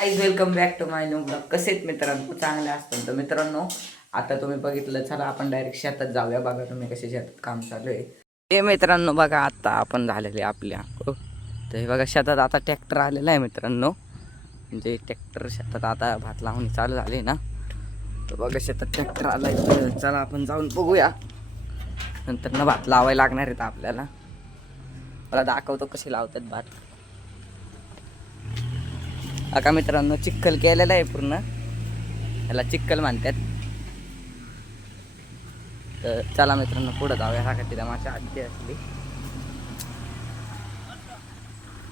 Eyes welcome back to my new blog कसे आहेत मित्रांनो? चांगले असतात. तर मित्रांनो आता तुम्ही बघितलं चला आपण डायरेक्ट शेतात जाऊया. बघा तुम्ही कसे शेतात काम चालू आहे. हे मित्रांनो बघा आता आपण झालेले आपल्या. हो. तर हे बघा शेतात आता ट्रॅक्टर आलेला आहे मित्रांनो. म्हणजे ट्रॅक्टर शेतात आता भात लावणी चालू झाली ना. तर बघा शेतात ट्रॅक्टर आला आहे चला आपण जाऊन बघूया. नंतर ना भात लावायला लागणार आहेत आपल्याला. मला दाखवतो कसे लावतात भात. आता मित्रांनो चिखल केलेला आहे पूर्ण. याला चिखल म्हणतात. तर चला मित्रांनो पुढं जाऊया. हा का तिला माझ्या आजी असली.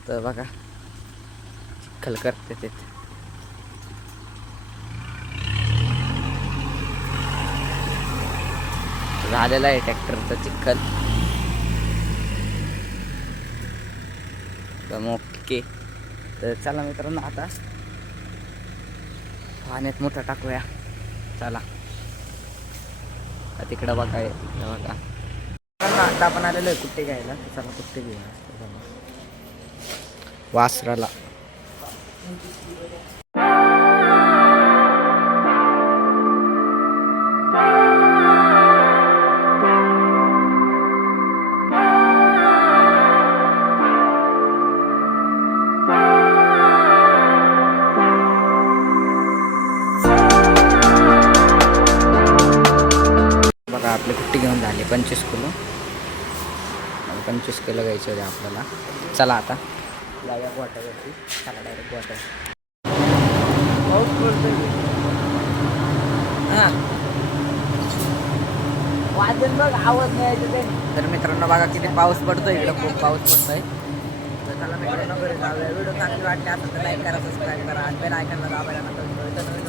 तर बघा चिखल करते ते. झालेला आहे ट्रॅक्टरचा चिखल. तर मग ओके. तर चला मित्रांनो आता पाण्यात मोठा टाकूया. चला. आता तिकडं बघा हे बघा. आता आपण आलेलो आहे कुठे घ्यायला? तर चला कुठे घेऊया? वासराला. आपली कुट्टी घेऊन झाली पंचवीस किलो. पंचवीस किलो घ्यायचे होते आपल्याला. चला आता. जाऊया गोट्यावरती चला डायरेक्ट गोट्या हां. वाजन बघ आवाज नाही ते. तर मित्रांनो बघा किती पाऊस पडतोय. इकडं खूप पाऊस पडतोय. तर चला मित्रांनो घरी जाऊया. व्हिडिओ चांगली वाटली असेल तर लाईक करा सबस्क्राईब करा. आणि बेल आयकनला दाबायला नका. तर नवीन